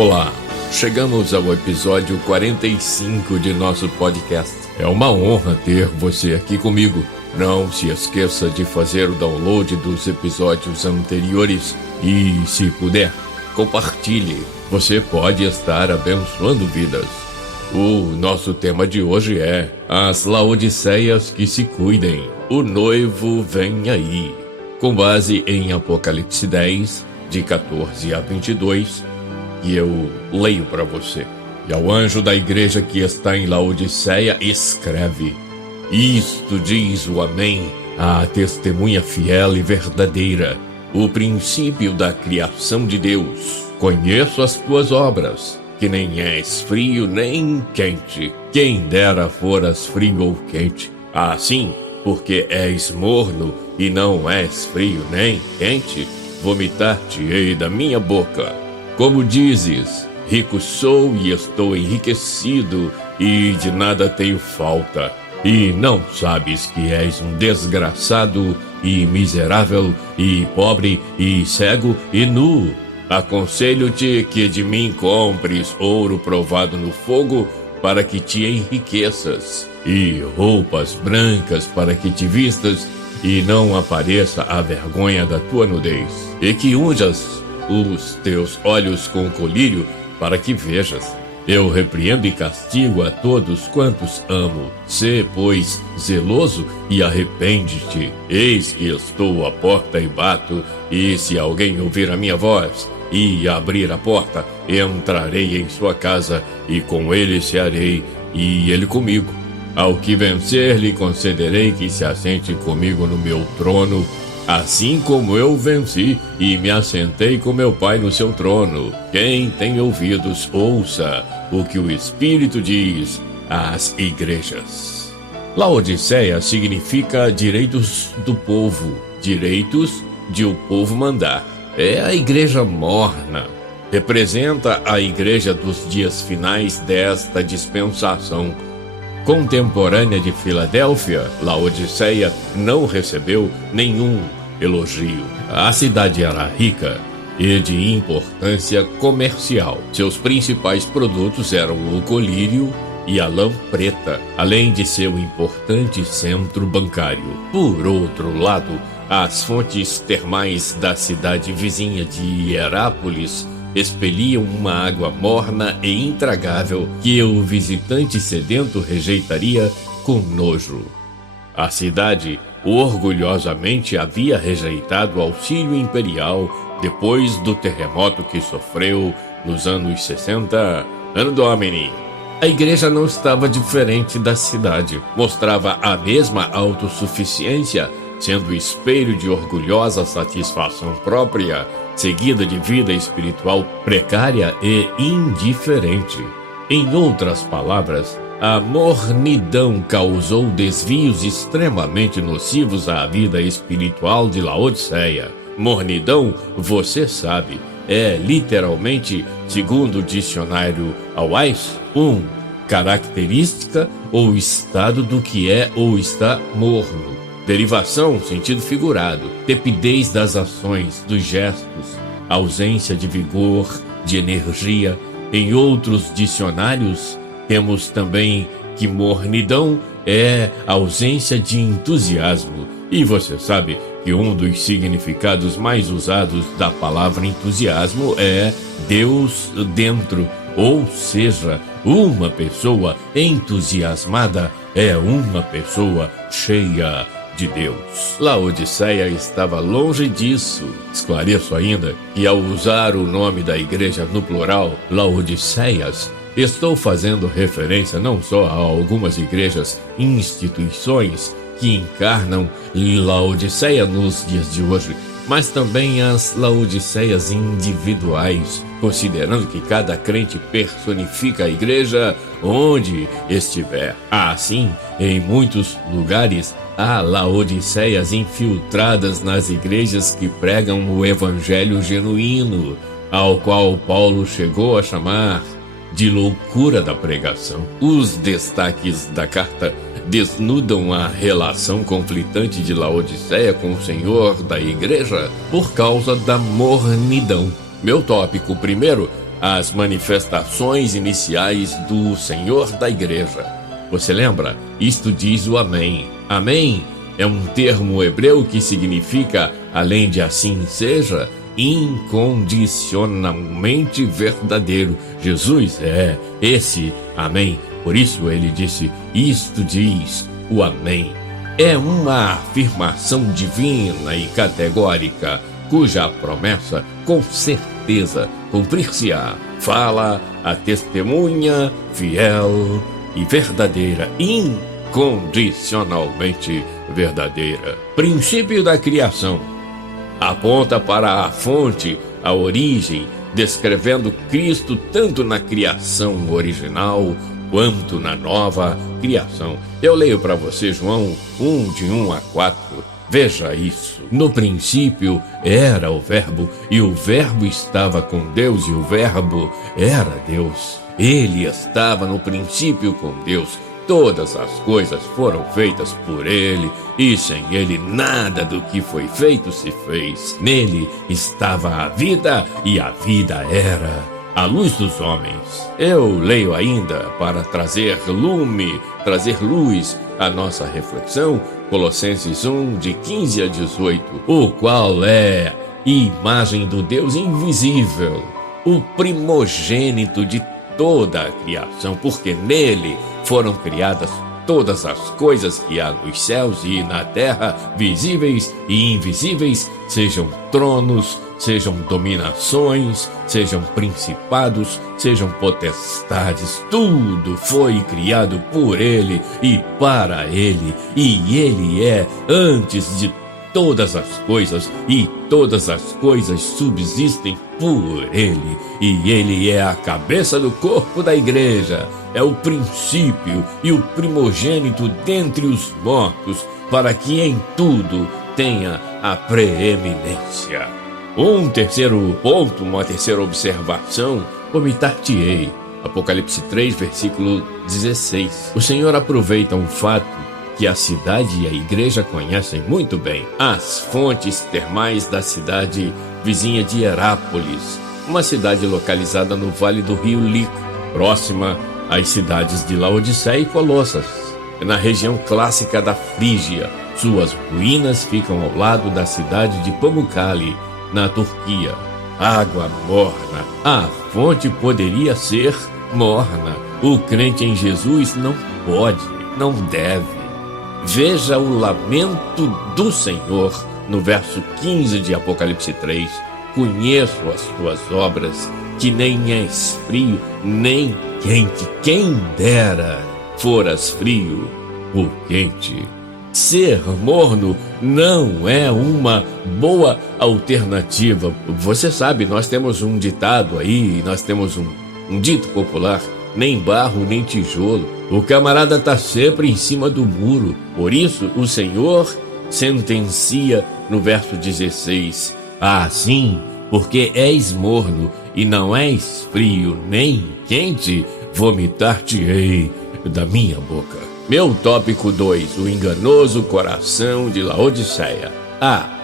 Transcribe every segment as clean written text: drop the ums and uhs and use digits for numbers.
Olá, chegamos ao episódio 45 de nosso podcast. É uma honra ter você aqui comigo. Não se esqueça de fazer o download dos episódios anteriores e, se puder, compartilhe. Você pode estar abençoando vidas. O nosso tema de hoje é As Laodiceias que se cuidem. O noivo vem aí. Com base em Apocalipse 10, de 14 a 22, e eu leio para você. E ao anjo da igreja que está em Laodiceia escreve: Isto diz o Amém, a testemunha fiel e verdadeira, o princípio da criação de Deus. Conheço as tuas obras, que nem és frio nem quente. Quem dera foras frio ou quente. Assim, porque és morno e não és frio nem quente, vomitar-te-ei da minha boca. Como dizes, rico sou e estou enriquecido, e de nada tenho falta. E não sabes que és um desgraçado, e miserável, e pobre, e cego, e nu. Aconselho-te que de mim compres ouro provado no fogo, para que te enriqueças, e roupas brancas para que te vistas, e não apareça a vergonha da tua nudez. E que unjas os teus olhos com colírio, para que vejas. Eu repreendo e castigo a todos quantos amo. Sê, pois, zeloso e arrepende-te. Eis que estou à porta e bato, e se alguém ouvir a minha voz e abrir a porta, entrarei em sua casa, e com ele cearei, e ele comigo. Ao que vencer, lhe concederei que se assente comigo no meu trono, assim como eu venci e me assentei com meu Pai no seu trono. Quem tem ouvidos, ouça o que o Espírito diz às igrejas. Laodiceia significa direitos do povo, direitos de o povo mandar. É a igreja morna. Representa a igreja dos dias finais desta dispensação. Contemporânea de Filadélfia, Laodiceia não recebeu nenhum elogio. A cidade era rica e de importância comercial. Seus principais produtos eram o colírio e a lã preta, além de seu importante centro bancário. Por outro lado, as fontes termais da cidade vizinha de Hierápolis expeliam uma água morna e intragável que o visitante sedento rejeitaria com nojo. A cidade orgulhosamente havia rejeitado o auxílio imperial depois do terremoto que sofreu nos anos 60, Anno Domini. A igreja não estava diferente da cidade, mostrava a mesma autossuficiência, sendo espelho de orgulhosa satisfação própria, seguida de vida espiritual precária e indiferente. Em outras palavras, a mornidão causou desvios extremamente nocivos à vida espiritual de Laodiceia. Mornidão, você sabe, é literalmente, segundo o dicionário Awais, característica ou estado do que é ou está morno. Derivação, sentido figurado, tepidez das ações, dos gestos, ausência de vigor, de energia. Em outros dicionários, temos também que mornidão é ausência de entusiasmo. E você sabe que um dos significados mais usados da palavra entusiasmo é Deus dentro, ou seja, uma pessoa entusiasmada é uma pessoa cheia de Deus. Laodiceia estava longe disso. Esclareço ainda que ao usar o nome da igreja no plural, Laodiceias, estou fazendo referência não só a algumas igrejas e instituições que encarnam Laodiceia nos dias de hoje, mas também as Laodiceias individuais, considerando que cada crente personifica a igreja onde estiver. Assim, em muitos lugares, há Laodiceias infiltradas nas igrejas que pregam o evangelho genuíno, ao qual Paulo chegou a chamar de loucura da pregação. Os destaques da carta desnudam a relação conflitante de Laodiceia com o Senhor da igreja por causa da mornidão. Meu tópico primeiro as manifestações iniciais do Senhor da Igreja. Você lembra? Isto diz o Amém. Amém é um termo hebreu que significa, além de assim seja, incondicionalmente verdadeiro. Jesus é esse Amém. Por isso ele disse, isto diz o Amém. É uma afirmação divina e categórica, cuja promessa, com certeza, cumprir-se-á. Fala a testemunha fiel e verdadeira, incondicionalmente verdadeira. Princípio da criação. Aponta para a fonte, a origem, descrevendo Cristo tanto na criação original quanto na nova criação. Eu leio para você João 1, de 1 a 4. Veja isso. No princípio era o Verbo, e o Verbo estava com Deus, e o Verbo era Deus. Ele estava no princípio com Deus. Todas as coisas foram feitas por ele, e sem ele nada do que foi feito se fez. Nele estava a vida, e a vida era a luz dos homens. Eu leio ainda para trazer luz à nossa reflexão, Colossenses 1, de 15 a 18, o qual é imagem do Deus invisível, o primogênito de toda a criação, porque nele foram criadas todas as coisas que há nos céus e na terra, visíveis e invisíveis, sejam tronos, sejam dominações, sejam principados, sejam potestades, tudo foi criado por ele e para ele, e ele é antes de todas as coisas, e todas as coisas subsistem por ele, e ele é a cabeça do corpo da igreja, é o princípio e o primogênito dentre os mortos, para que em tudo tenha a preeminência. Um terceiro ponto, uma terceira observação, omitar-te-ei. Apocalipse 3, versículo 16. O Senhor aproveita um fato que a cidade e a igreja conhecem muito bem. As fontes termais da cidade vizinha de Herápolis, uma cidade localizada no vale do rio Lico, próxima às cidades de Laodiceia e Colossas, na região clássica da Frígia. Suas ruínas ficam ao lado da cidade de Pamukkale, na Turquia. Água morna. A fonte poderia ser morna. O crente em Jesus não pode, não deve. Veja o lamento do Senhor no verso 15 de Apocalipse 3. Conheço as tuas obras, que nem és frio, nem quente. Quem dera foras frio ou quente. Ser morno não é uma boa alternativa. Você sabe, nós temos um ditado aí, nós temos um dito popular, nem barro nem tijolo. O camarada está sempre em cima do muro. Por isso, o Senhor sentencia no verso 16. Assim, porque és morno e não és frio nem quente, vomitar-te-ei da minha boca. Meu tópico 2, o enganoso coração de Laodiceia.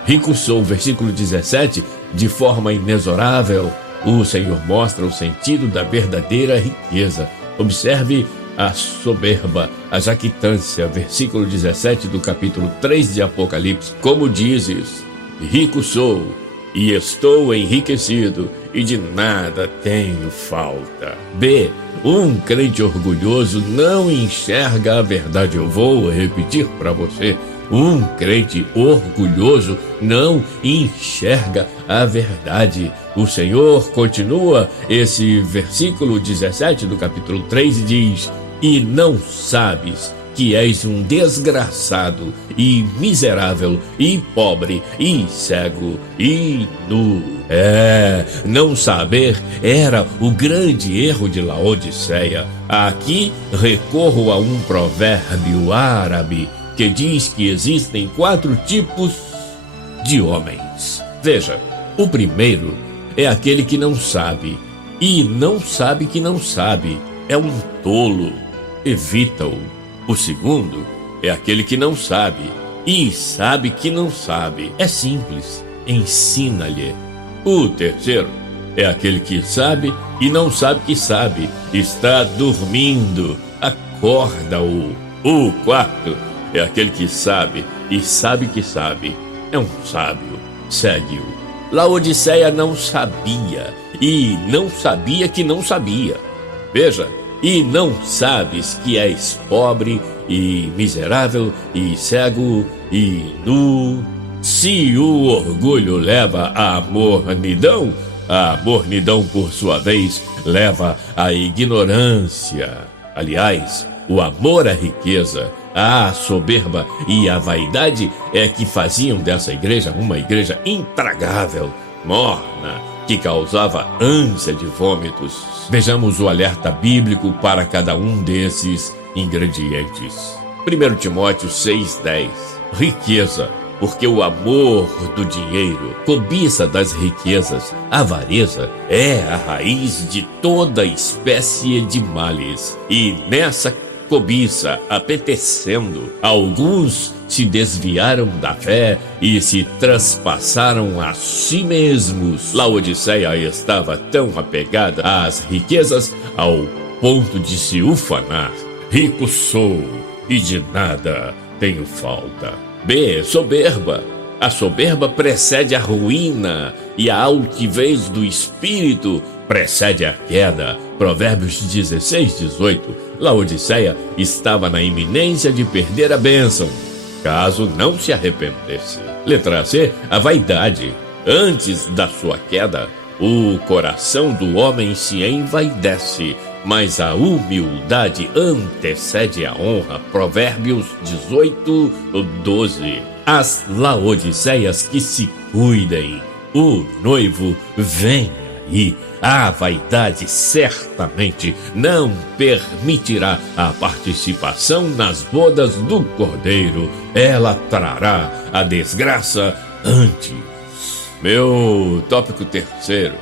Rico sou, versículo 17, de forma inexorável, o Senhor mostra o sentido da verdadeira riqueza. Observe a soberba, a jactância, versículo 17 do capítulo 3 de Apocalipse. Como dizes, rico sou e estou enriquecido e de nada tenho falta. Um crente orgulhoso não enxerga a verdade. Eu vou repetir para você. Um crente orgulhoso não enxerga a verdade. O Senhor continua esse versículo 17 do capítulo 3 e diz: e não sabes que és um desgraçado e miserável e pobre e cego e nu. Não saber era o grande erro de Laodiceia. Aqui recorro a um provérbio árabe que diz que existem 4 tipos de homens. Veja, o primeiro é aquele que não sabe e não sabe que não sabe. É um tolo, evita-o. O segundo é aquele que não sabe e sabe que não sabe. É simples, ensina-lhe. O terceiro é aquele que sabe e não sabe que sabe, está dormindo. Acorda-o. O quarto é aquele que sabe e sabe que sabe. É um sábio. Segue-o. Laodiceia não sabia e não sabia que não sabia. Veja, e não sabes que és pobre e miserável e cego e nu. Se o orgulho leva à mornidão, a mornidão, por sua vez, leva à ignorância. Aliás, o amor à riqueza, a soberba e a vaidade é que faziam dessa igreja uma igreja intragável, morna, que causava ânsia de vômitos. Vejamos o alerta bíblico para cada um desses ingredientes. 1 Timóteo 6,10. Riqueza, porque o amor do dinheiro, cobiça das riquezas, avareza, é a raiz de toda espécie de males. E nessa cobiça, apetecendo, alguns se desviaram da fé e se traspassaram a si mesmos. Laodiceia estava tão apegada às riquezas ao ponto de se ufanar. Rico sou e de nada tenho falta. B. Soberba. A soberba precede a ruína e a altivez do espírito precede a queda. Provérbios 16:18. Laodiceia estava na iminência de perder a bênção, caso não se arrependesse. Letra C. A vaidade. Antes da sua queda, o coração do homem se envaidece, mas a humildade antecede a honra. Provérbios 18:12. As laodiceias que se cuidem, o noivo vem aí. A vaidade certamente não permitirá a participação nas bodas do Cordeiro. Ela trará a desgraça antes. Meu tópico terceiro: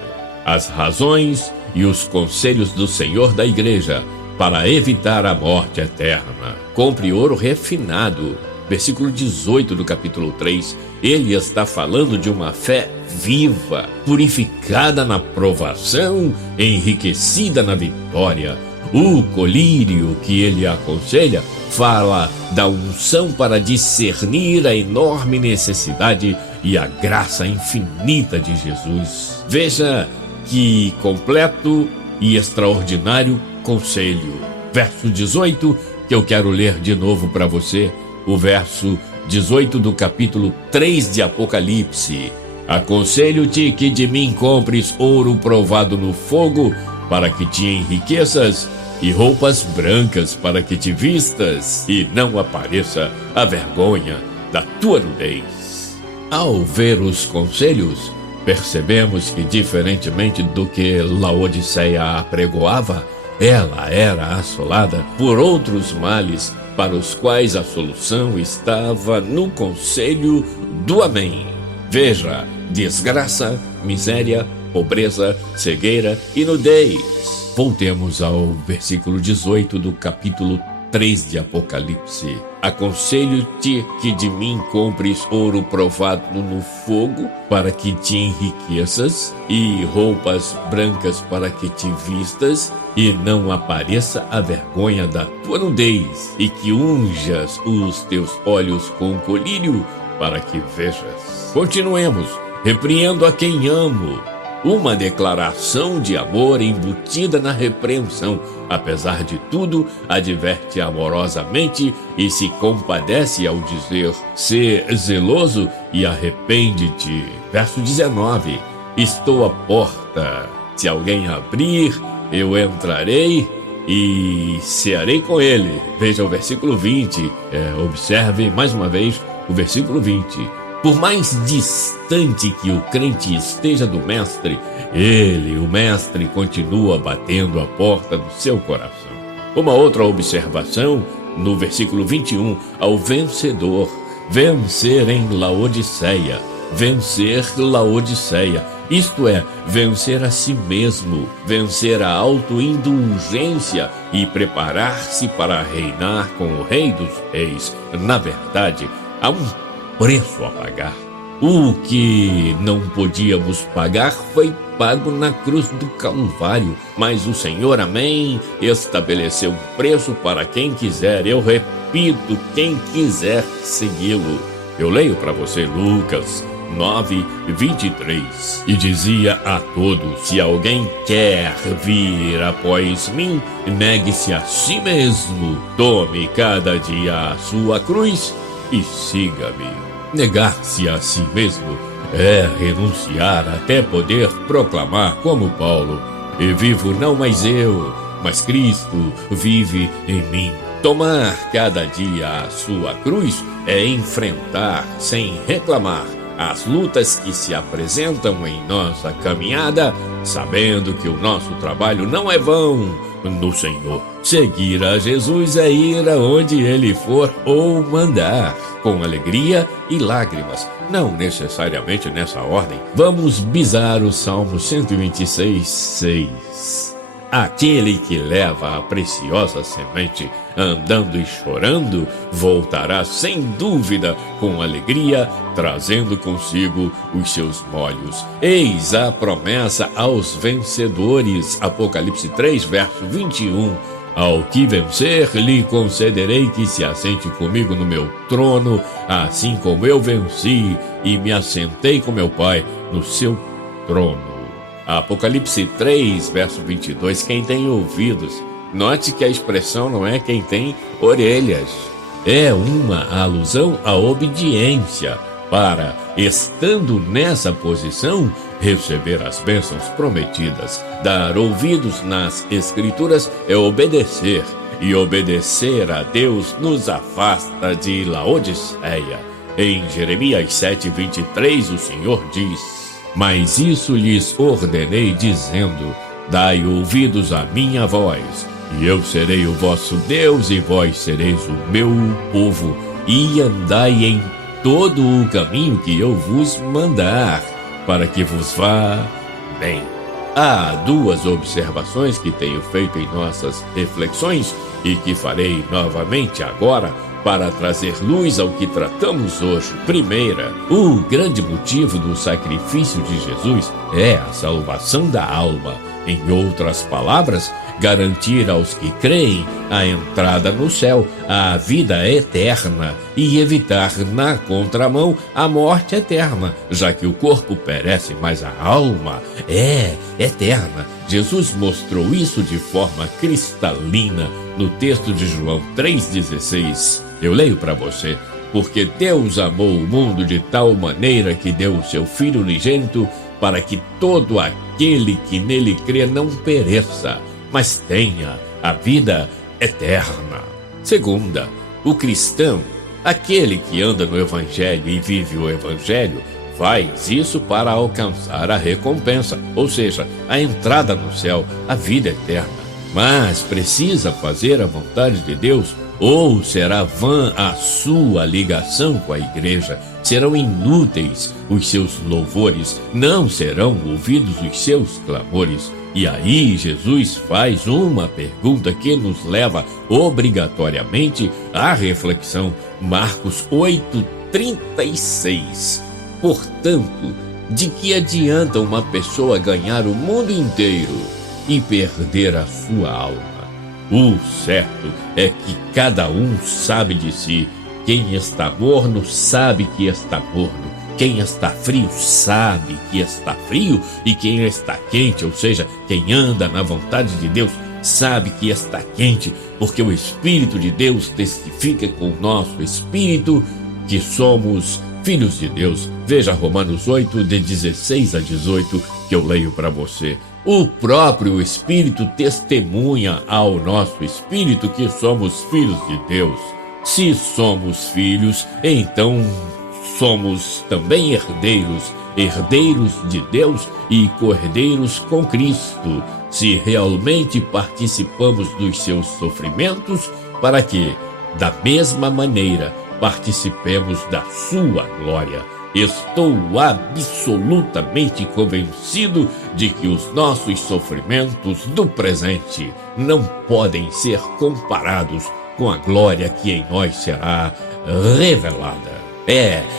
as razões e os conselhos do Senhor da Igreja para evitar a morte eterna. Compre ouro refinado. Versículo 18 do capítulo 3. Ele está falando de uma fé viva, purificada na provação, enriquecida na vitória. O colírio que ele aconselha fala da unção para discernir a enorme necessidade e a graça infinita de Jesus. Veja que completo e extraordinário conselho. Verso 18, que eu quero ler de novo para você. O verso 18 do capítulo 3 de Apocalipse. Aconselho-te que de mim compres ouro provado no fogo, para que te enriqueças, e roupas brancas para que te vistas, e não apareça a vergonha da tua nudez. Ao ver os conselhos, percebemos que, diferentemente do que Laodiceia apregoava, ela era assolada por outros males, para os quais a solução estava no conselho do Amém. Veja: desgraça, miséria, pobreza, cegueira e nudez. Voltemos ao versículo 18 do capítulo 3 de Apocalipse. Aconselho-te que de mim compres ouro provado no fogo, para que te enriqueças, e roupas brancas para que te vistas, e não apareça a vergonha da tua nudez, e que unjas os teus olhos com colírio, para que vejas. Continuemos. Repreendo a quem amo. Uma declaração de amor embutida na repreensão. Apesar de tudo, adverte amorosamente e se compadece ao dizer: sê zeloso e arrepende-te. Verso 19. Estou à porta. Se alguém abrir, eu entrarei e cearei com ele. Veja o versículo 20. Observe mais uma vez o versículo 20. Por mais distante que o crente esteja do Mestre, ele, o Mestre, continua batendo a porta do seu coração. Uma outra observação no versículo 21, ao vencedor. Vencer em Laodiceia. Vencer Laodiceia. Isto é, vencer a si mesmo, vencer a autoindulgência e preparar-se para reinar com o Rei dos Reis. Na verdade, há um preço a pagar. O que não podíamos pagar foi pago na cruz do Calvário, mas o Senhor, amém, estabeleceu um preço para quem quiser, eu repito, quem quiser segui-lo. Eu leio para você Lucas 9:23, e dizia a todos: se alguém quer vir após mim, negue-se a si mesmo, tome cada dia a sua cruz e siga-me. Negar-se a si mesmo é renunciar até poder proclamar como Paulo: e vivo não mais eu, mas Cristo vive em mim. Tomar cada dia a sua cruz é enfrentar sem reclamar as lutas que se apresentam em nossa caminhada, sabendo que o nosso trabalho não é vão no Senhor. Seguir a Jesus é ir aonde Ele for ou mandar, com alegria e lágrimas, não necessariamente nessa ordem. Vamos bisar o Salmo 126:6. Aquele que leva a preciosa semente, andando e chorando, voltará sem dúvida com alegria, trazendo consigo os seus molhos. Eis a promessa aos vencedores. Apocalipse 3:21. Ao que vencer, lhe concederei que se assente comigo no meu trono, assim como eu venci e me assentei com meu Pai no seu trono. Apocalipse 3:22, quem tem ouvidos. Note que a expressão não é quem tem orelhas. É uma alusão à obediência, para, estando nessa posição, receber as bênçãos prometidas. Dar ouvidos nas Escrituras é obedecer, e obedecer a Deus nos afasta de Laodiceia. Em Jeremias 7:23, o Senhor diz: mas isso lhes ordenei, dizendo: dai ouvidos à minha voz, e eu serei o vosso Deus, e vós sereis o meu povo, e andai em todo o caminho que eu vos mandar, para que vos vá bem. Há duas observações que tenho feito em nossas reflexões e que farei novamente agora, para trazer luz ao que tratamos hoje. Primeira, o grande motivo do sacrifício de Jesus é a salvação da alma. Em outras palavras, garantir aos que creem a entrada no céu, a vida eterna, e evitar na contramão a morte eterna, já que o corpo perece, mas a alma é eterna. Jesus mostrou isso de forma cristalina no texto de João 3,16. Eu leio para você: porque Deus amou o mundo de tal maneira que deu o seu Filho unigênito, para que todo aquele que nele crê não pereça, mas tenha a vida eterna. Segunda, o cristão, aquele que anda no Evangelho e vive o Evangelho, faz isso para alcançar a recompensa, ou seja, a entrada no céu, a vida eterna. Mas precisa fazer a vontade de Deus, ou será vã a sua ligação com a igreja, serão inúteis os seus louvores, não serão ouvidos os seus clamores. E aí Jesus faz uma pergunta que nos leva obrigatoriamente à reflexão. Marcos 8:36. Portanto, de que adianta uma pessoa ganhar o mundo inteiro e perder a sua alma? O certo é que cada um sabe de si. Quem está morno sabe que está morno. Quem está frio sabe que está frio. E quem está quente, ou seja, quem anda na vontade de Deus, sabe que está quente, porque o Espírito de Deus testifica com o nosso espírito que somos filhos de Deus. Veja Romanos 8:16-18, que eu leio para você. O próprio Espírito testemunha ao nosso espírito que somos filhos de Deus. Se somos filhos, então somos também herdeiros, herdeiros de Deus e co-herdeiros com Cristo, se realmente participamos dos seus sofrimentos, para que, da mesma maneira, participemos da sua glória. Estou absolutamente convencido de que os nossos sofrimentos do presente não podem ser comparados com a glória que em nós será revelada.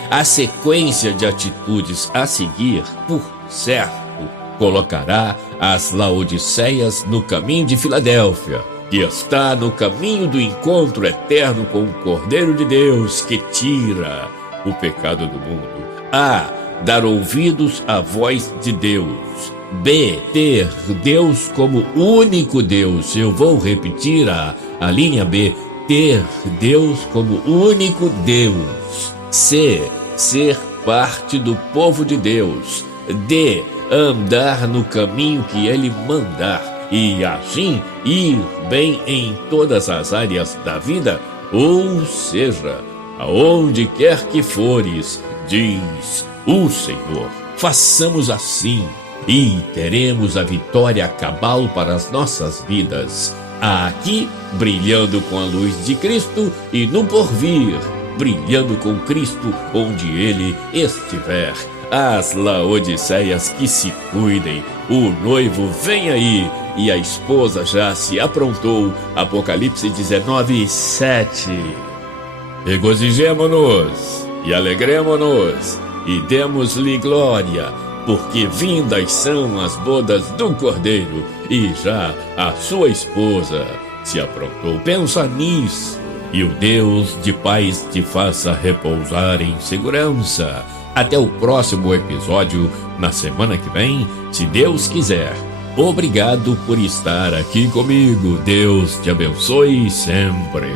A sequência de atitudes a seguir, por certo, colocará as Laodiceias no caminho de Filadélfia, que está no caminho do encontro eterno com o Cordeiro de Deus que tira o pecado do mundo. A. Dar ouvidos à voz de Deus. B. Ter Deus como único Deus. Eu vou repetir a linha B. Ter Deus como único Deus. C. Ser parte do povo de Deus. D. Andar no caminho que Ele mandar e assim ir bem em todas as áreas da vida, ou seja, aonde quer que fores, diz o Senhor. Façamos assim e teremos a vitória cabal para as nossas vidas, aqui brilhando com a luz de Cristo e no porvir, brilhando com Cristo onde Ele estiver. As Laodiceias que se cuidem, o noivo vem aí e a esposa já se aprontou. Apocalipse 19:7. Regozijemo-nos e alegremo-nos e demos-lhe glória, porque vindas são as bodas do Cordeiro e já a sua esposa se aprontou. Pensa nisso e o Deus de paz te faça repousar em segurança. Até o próximo episódio, na semana que vem, se Deus quiser. Obrigado por estar aqui comigo. Deus te abençoe sempre.